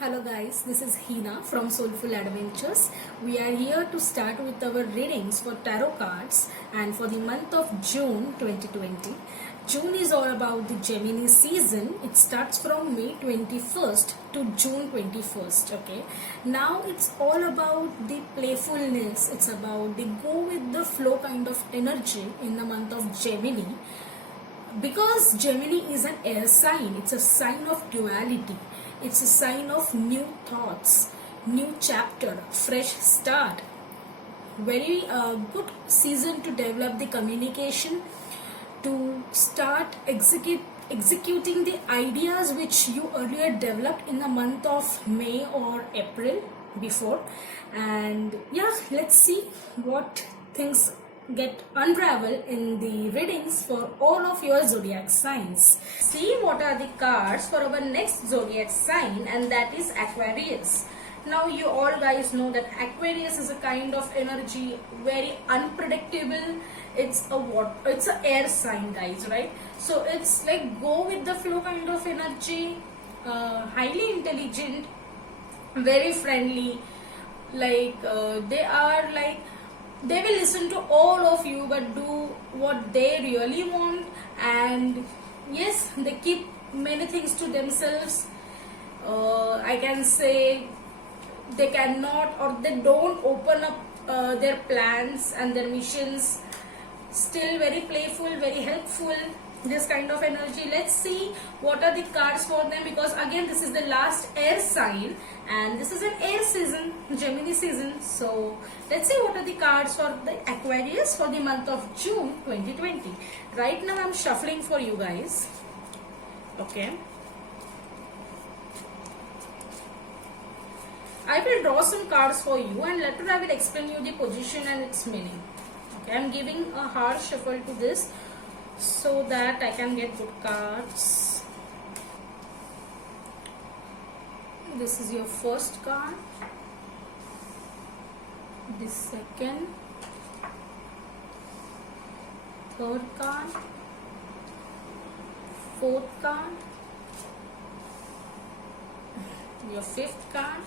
Hello guys, this is Hina from Soulful Adventures. We are here to start with our readings for tarot cards and for the month of June 2020. June is all about the Gemini season. It starts from May 21st to June 21st. Okay. Now it's all about the playfulness. It's about the go with the flow kind of energy in the month of Gemini. Because Gemini is an air sign, it's a sign of duality, it's a sign of new thoughts, new chapter, fresh start. Very good season to develop the communication, to start executing the ideas which you earlier developed in the month of May or April before. And yeah, let's see what things get unravel in the readings for all of your zodiac signs. See what are the cards for our next zodiac sign, and that is Aquarius. Now you all guys know that Aquarius is a kind of energy very unpredictable. It's a air sign, guys, right? So it's like go with the flow kind of energy, highly intelligent, very friendly, like they will listen to all of you but do what they really want. And yes, they keep many things to themselves. I can say they cannot or they don't open up their plans and their missions. Still very playful, very helpful, this kind of energy. Let's see what are the cards for them, because again this is the last air sign and this is an air season, Gemini season. So let's see what are the cards for the Aquarius for the month of June 2020. Right now I'm shuffling for you guys. Okay, I will draw some cards for you and later I will explain you the position and its meaning. Okay, I'm giving a hard shuffle to this so that I can get good cards. This is your first card, the second, third card, fourth card, your fifth card,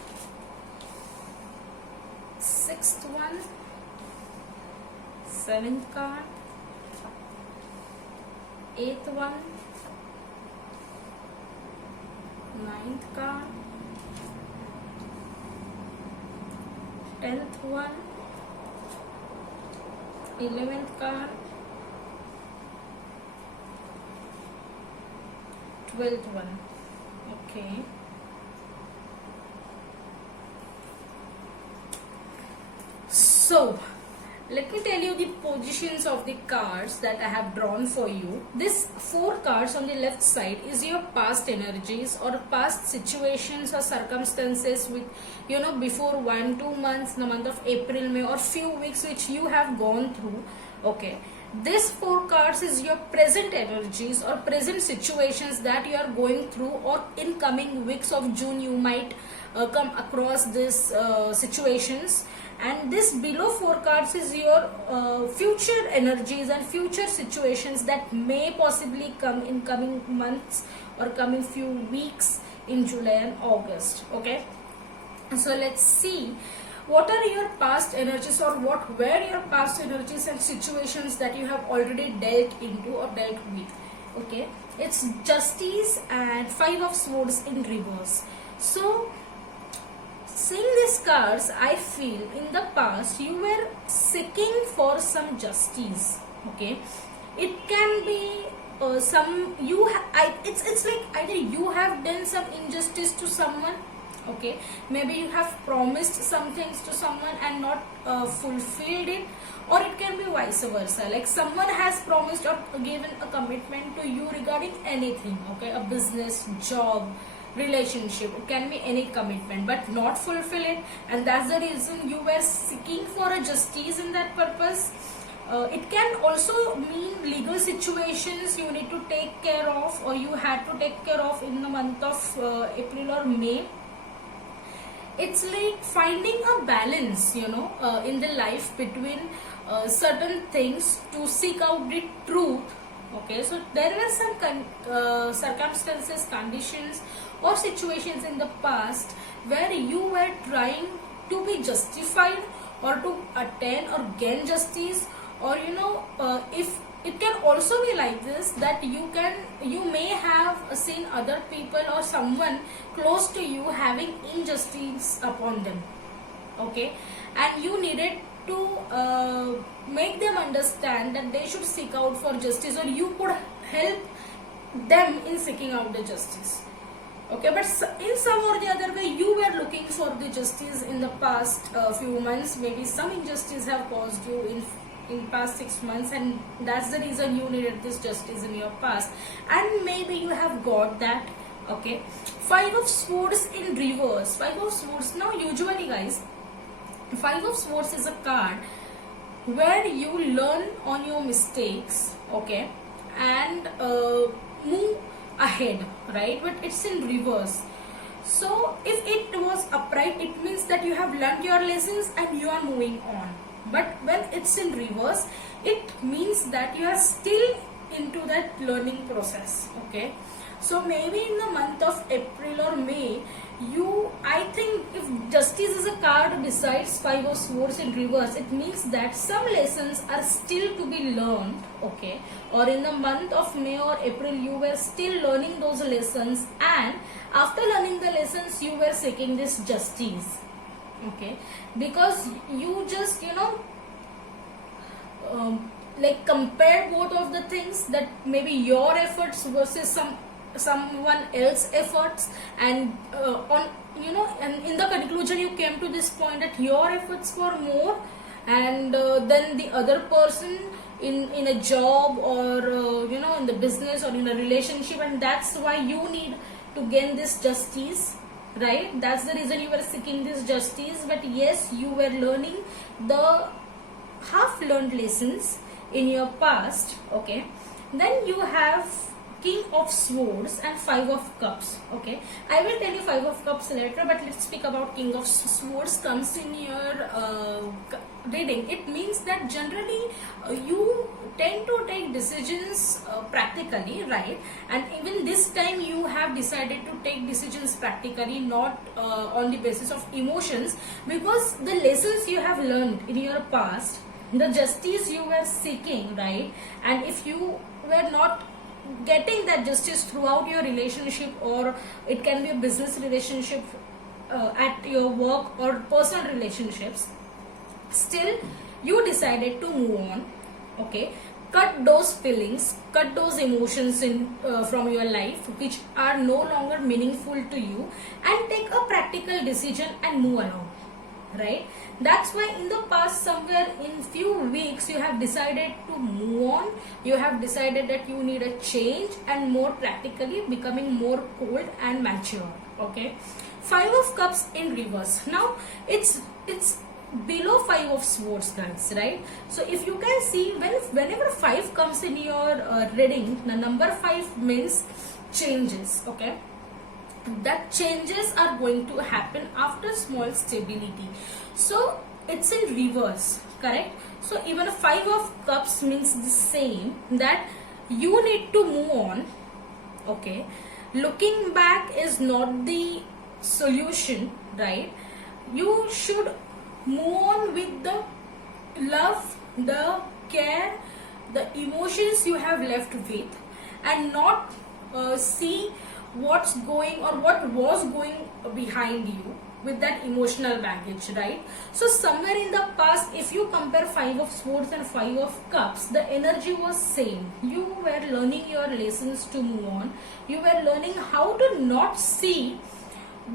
sixth one, seventh card, eighth one, ninth card, 10th one, 11th card, 12th one. Okay. So let me tell you the positions of the cards that I have drawn for you. These four cards on the left side is your past energies or past situations or circumstances with, before 1-2 months, in the month of April, May, or few weeks which you have gone through. Okay. This four cards is your present energies or present situations that you are going through, or in coming weeks of June you might come across these situations. And this below four cards is your future energies and future situations that may possibly come in coming months or coming few weeks in July and August. Okay, so let's see what are your past energies or what were your past energies and situations that you have already dealt into or dealt with. Okay, it's Justice and Five of Swords in reverse. So seeing these cards, I feel in the past you were seeking for some justice. Okay, it can be it's like either you have done some injustice to someone. Okay, maybe you have promised some things to someone and not fulfilled it, or it can be vice versa, like someone has promised or given a commitment to you regarding anything. Okay, a business, job, relationship, it can be any commitment but not fulfill it, and that's the reason you were seeking for a justice in that purpose. It can also mean legal situations you need to take care of or you had to take care of in the month of April or May. It's like finding a balance, in the life between certain things to seek out the truth. Okay, so there were some circumstances, conditions, or situations in the past where you were trying to be justified or to attain or gain justice, or if it can also be like this, that you may have seen other people or someone close to you having injustice upon them, okay, and you needed to make them understand that they should seek out for justice, or you could help them in seeking out the justice, okay. But in some or the other way, you were looking for the justice in the past few months. Maybe some injustice have caused you in past 6 months, and that's the reason you needed this justice in your past, and maybe you have got that, okay. Five of Swords in reverse. Five of Swords. Now usually guys, Five of Swords is a card where you learn on your mistakes, okay, and move ahead, right? But it's in reverse. So if it was upright, it means that you have learned your lessons and you are moving on. But when it's in reverse, it means that you are still into that learning process, okay. So maybe in the month of April or May, I think if justice is a card besides Five of Swords in reverse, it means that some lessons are still to be learned, okay. Or in the month of May or April, you were still learning those lessons, and after learning the lessons, you were seeking this justice, okay, because you just like compare both of the things, that maybe your efforts versus someone else efforts, and and in the conclusion you came to this point that your efforts were more and then the other person in a job, or in the business or in a relationship, and that's why you need to gain this justice, right? That's the reason you were seeking this justice. But yes, you were learning the half learned lessons in your past, okay. Then you have King of Swords and Five of Cups, okay. I will tell you Five of Cups later, but let's speak about King of Swords comes in your reading. It means that generally you tend to take decisions practically, right? And even this time you have decided to take decisions practically, not on the basis of emotions, because the lessons you have learned in your past, the justice you were seeking, right? And if you were not getting that justice throughout your relationship, or it can be a business relationship, at your work, or personal relationships, still you decided to move on, okay. Cut those feelings, cut those emotions from your life which are no longer meaningful to you, and take a practical decision and move along, right? That's why in the past, somewhere in few weeks, you have decided to move on. You have decided that you need a change, and more practically becoming more cold and mature, okay. Five of Cups in reverse. Now it's below Five of Swords, guys, right? So if you can see, whenever 5 comes in your reading, the number 5 means changes, okay. That changes are going to happen after small stability. So it's in reverse, correct? So even a Five of Cups means the same, that you need to move on, okay. Looking back is not the solution, right? You should move on with the love, the care, the emotions you have left with, and not see what's going or what was going behind you with that emotional baggage, right? So somewhere in the past, if you compare Five of Swords and Five of Cups, the energy was same. You were learning your lessons to move on. You were learning how to not see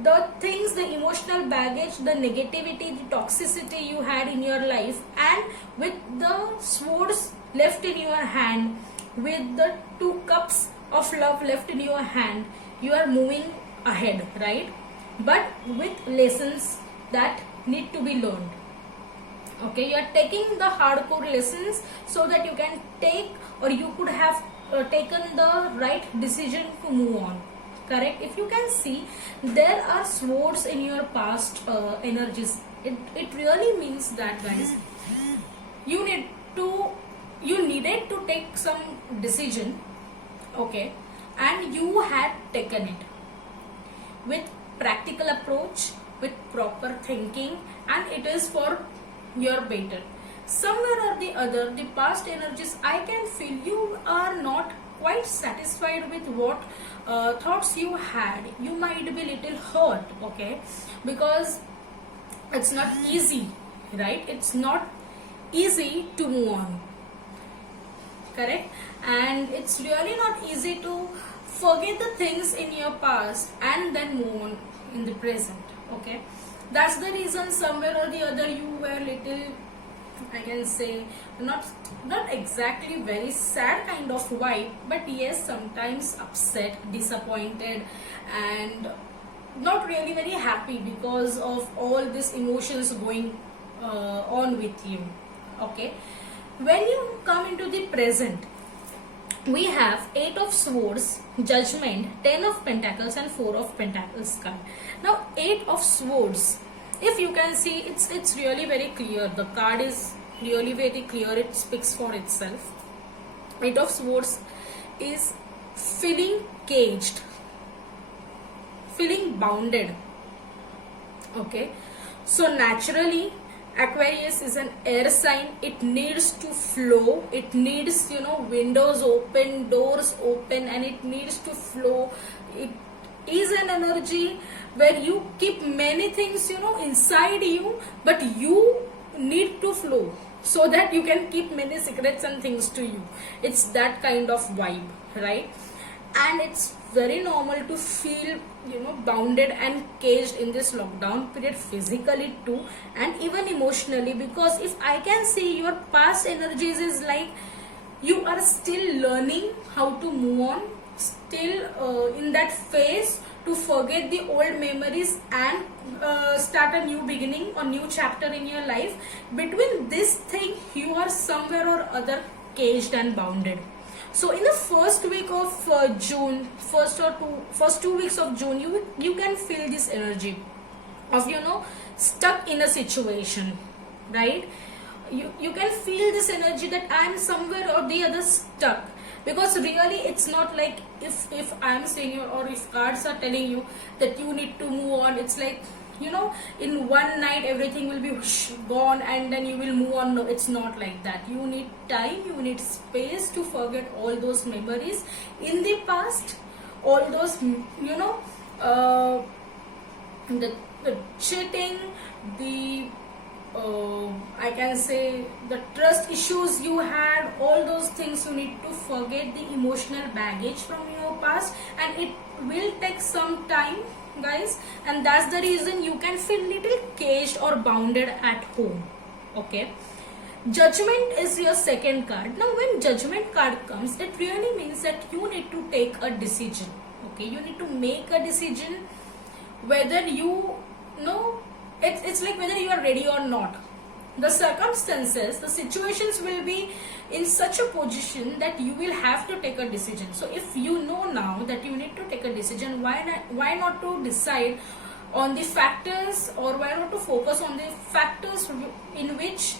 the things, the emotional baggage, the negativity, the toxicity you had in your life, and with the swords left in your hand, with the 2 cups of love left in your hand, you are moving ahead, right? But with lessons that need to be learned, okay. You are taking the hardcore lessons so that you can take, or you could have taken the right decision to move on, correct? If you can see, there are swords in your past energies. It really means that, guys, you needed to take some decision, okay, and you had taken it. with practical approach, with proper thinking, and it is for your better. Somewhere or the other, the past energies, I can feel you are not quite satisfied with what thoughts you had. You might be little hurt, okay, because it's not easy, right? It's not easy to move on, correct? And it's really not easy to forget the things in your past and then move on in the present, okay? That's the reason somewhere or the other you were little, I can say, not exactly very sad kind of vibe, but yes, sometimes upset, disappointed, and not really very happy because of all these emotions going on with you, okay? When you come into the present, we have 8 of swords, judgment, 10 of pentacles, and 4 of pentacles card. Now 8 of swords, if you can see, it's really very clear. The card is really very clear. It speaks for itself. 8 of swords is feeling caged, feeling bounded, okay? So naturally, Aquarius is an air sign. It needs to flow. It needs, windows open, doors open, and it needs to flow. It is an energy where you keep many things, inside you, but you need to flow so that you can keep many secrets and things to you. It's that kind of vibe, right? And it's very normal to feel, bounded and caged in this lockdown period, physically too, and even emotionally, because if I can see, your past energies is like you are still learning how to move on, still in that phase to forget the old memories and start a new beginning or new chapter in your life. Between this thing, you are somewhere or other caged and bounded. So in the first week of June, first 2 weeks of June, you can feel this energy of, stuck in a situation, right? You can feel this energy that I am somewhere or the other stuck, because really it's not like if I am saying you, or if cards are telling you that you need to move on, it's like, in one night everything will be gone and then you will move on. No, it's not like that. You need time, you need space to forget all those memories in the past, all those, the cheating, the I can say the trust issues you had, all those things you need to forget, the emotional baggage from your past, and it will take some time, guys, and that's the reason you can feel little caged or bounded at home, okay? Judgment is your second card. Now when judgment card comes, it really means that you need to take a decision, okay? You need to make a decision whether you know, it's like whether you are ready or not. The circumstances, the situations will be in such a position that you will have to take a decision. So if you know now that you need to take a decision, why not to decide on the factors, or why not to focus on the factors in which,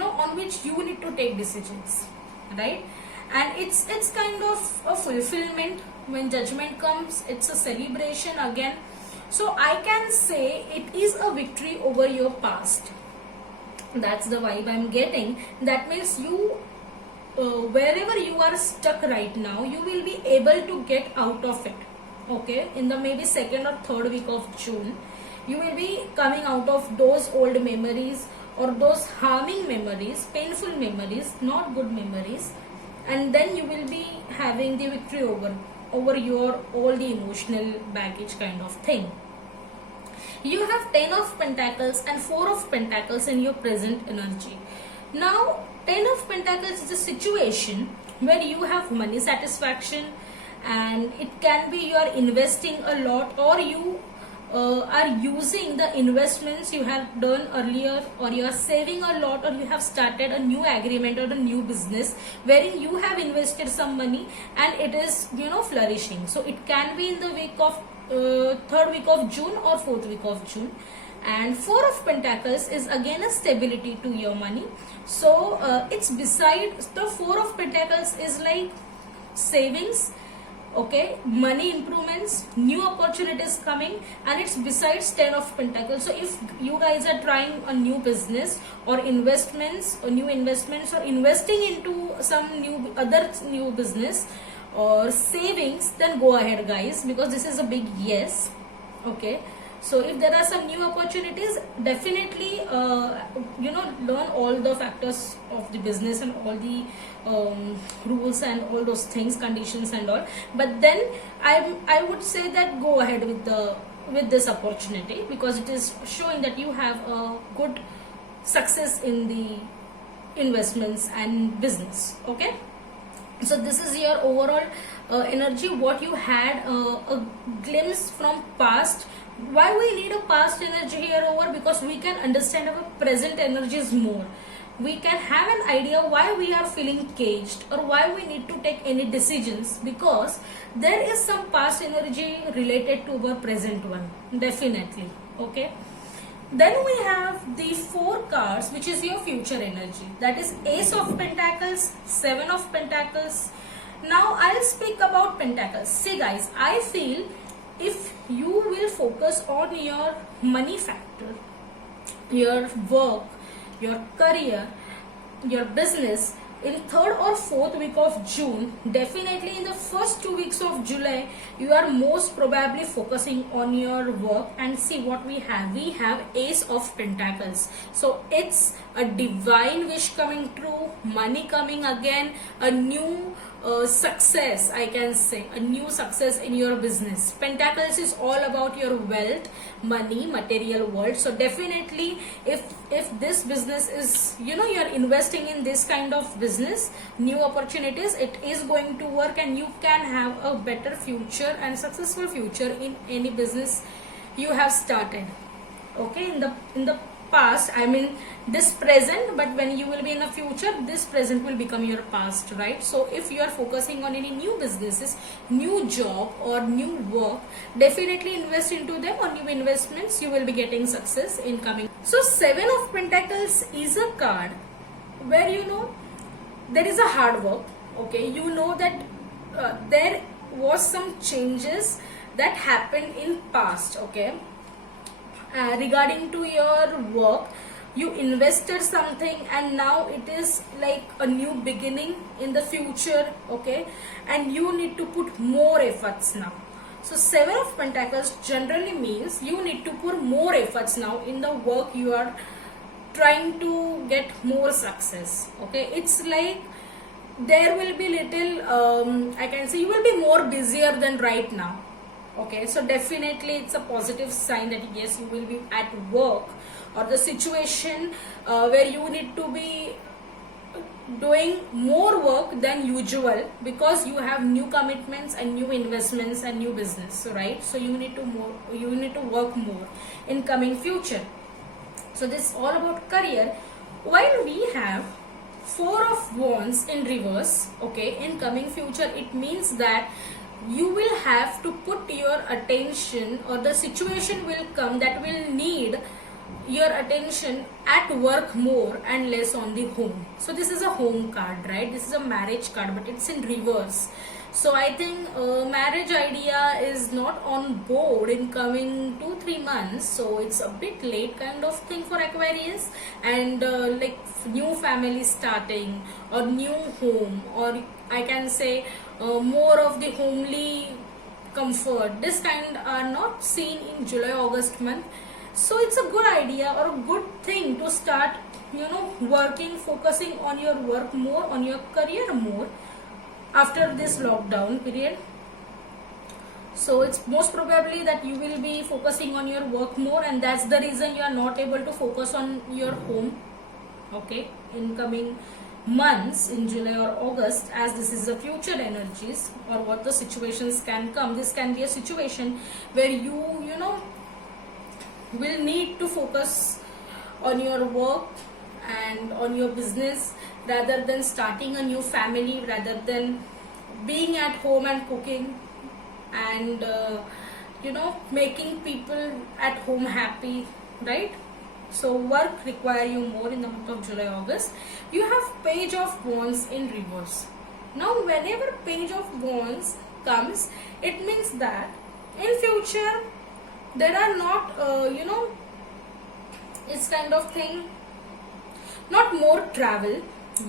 on which you need to take decisions, right? And it's kind of a fulfillment. When judgment comes, it's a celebration again. So I can say it is a victory over your past. That's the vibe I'm getting. That means you, wherever you are stuck right now, you will be able to get out of it, okay? In the maybe second or third week of June, you will be coming out of those old memories or those harming memories, painful memories, not good memories, and then you will be having the victory over your all the emotional baggage kind of thing. You have 10 of Pentacles and 4 of Pentacles in your present energy. Now 10 of Pentacles is a situation where you have money satisfaction, and it can be you are investing a lot, or you are using the investments you have done earlier, or you are saving a lot, or you have started a new agreement or a new business wherein you have invested some money and it is flourishing. So it can be in the week of third week of June or fourth week of June. And 4 of Pentacles is again a stability to your money. So it's beside the 4 of Pentacles is like savings, Okay, money improvements, new opportunities coming, and it's besides 10 of pentacles. So if you guys are trying a new business or investments or new investments or investing into some new business or savings, then go ahead guys, because this is a big yes. Okay, so if there are some new opportunities, definitely learn all the factors of the business and all the rules and all those things, conditions and all. But then I would say that go ahead with this opportunity, because it is showing that you have a good success in the investments and business. Okay, so this is your overall energy, what you had a glimpse from past. Why we need a past energy here over? Because we can understand our present energies more. We can have an idea why we are feeling caged or why we need to take any decisions, because there is some past energy related to our present one, definitely. Okay, then we have the 4 cards, which is your future energy. That is Ace of Pentacles, 7 of Pentacles. Now I'll speak about Pentacles. See guys, I feel if you will focus on your money factor, your work, your career, your business, in 3rd or 4th week of June, definitely in the first 2 weeks of July, you are most probably focusing on your work. And see what we have Ace of Pentacles. So it's a divine wish coming true, money coming again, a new success, I can say, a new success in your business. Pentacles is all about your wealth, money, material world. So definitely if this business is, you're investing in this kind of business, new opportunities, it is going to work and you can have a better future and successful future in any business you have started. Okay, in the past, I mean this present, but when you will be in the future, this present will become your past, right? So if you are focusing on any new businesses, new job or new work, definitely invest into them, or new investments, you will be getting success in coming. So 7 of Pentacles is a card where there is a hard work. Okay, that there was some changes that happened in past. Okay, regarding to your work, you invested something and now it is like a new beginning in the future. Okay, and you need to put more efforts now. So 7 of Pentacles generally means you need to put more efforts now in the work you are trying to get more success. Okay, it's like there will be little I can say you will be more busier than right now. Okay, so definitely it's a positive sign that yes, you will be at work or the situation where you need to be doing more work than usual, because you have new commitments and new investments and new business, right? So you need to work more in coming future. So this is all about career. While we have 4 of Wands in reverse, okay, in coming future, it means that you will have to put your attention, or the situation will come that will need your attention at work more and less on the home. So this is a home card, right? This is a marriage card, but it's in reverse. So I think marriage idea is not on board in coming 2-3 months. So it's a bit late kind of thing for Aquarius. And like new family starting or new home, or I can say more of the homely comfort, this kind are not seen in July-August month. So it's a good idea or a good thing to start working, focusing on your work more, on your career more after this lockdown period. So it's most probably that you will be focusing on your work more, and that's the reason you are not able to focus on your home, okay, in coming months in July or August, as this is the future energies or what the situations can come. This can be a situation where you will need to focus on your work and on your business rather than starting a new family, rather than being at home and cooking and making people at home happy, right? So work require you more in the month of July, August. You have Page of Wands in reverse. Now whenever Page of Wands comes, it means that in future there are not it's kind of thing, not more travel.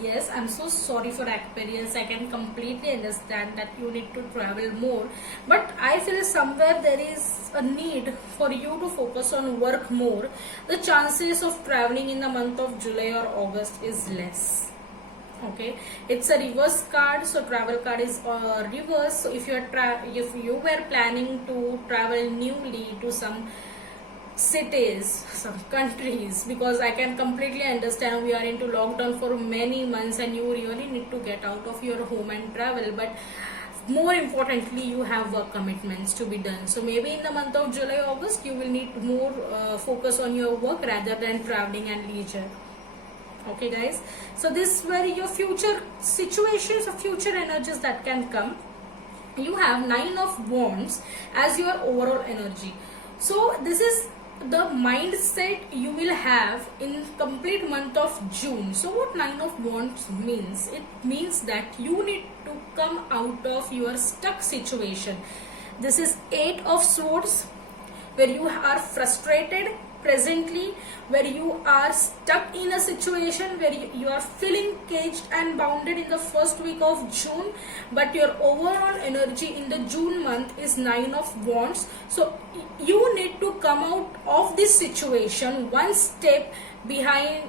Yes, I'm so sorry for Aquarius. I can completely understand that you need to travel more, but I feel somewhere there is a need for you to focus on work more. The chances of traveling in the month of July or August is less. Okay, it's a reverse card, so travel card is reverse. So if you were planning to travel newly to some cities, some countries, because I can completely understand we are into lockdown for many months and you really need to get out of your home and travel, but more importantly you have work commitments to be done. So maybe in the month of July, August you will need more focus on your work rather than traveling and leisure. Okay guys, so this were your future situations or future energies that can come. You have 9 of Wands as your overall energy. So this is the mindset you will have in complete month of June. So what 9 of Wands means? It means that you need to come out of your stuck situation. This is 8 of Swords, where you are frustrated presently, where you are stuck in a situation where you are feeling caged and bounded in the first week of June, but your overall energy in the June month is 9 of Wands. So you need to come out of this situation one step behind,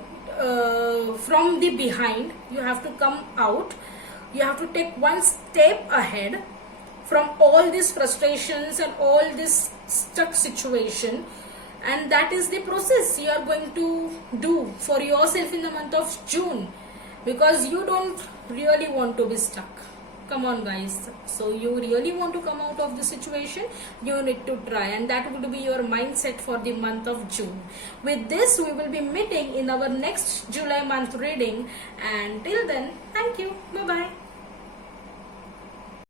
from the behind. You have to come out, you have to take one step ahead from all these frustrations and all this stuck situation, and that is the process you are going to do for yourself in the month of June, because you don't really want to be stuck. Come on guys, so you really want to come out of the situation, you need to try, and that would be your mindset for the month of June. With this we will be meeting in our next July month reading, and till then, thank you.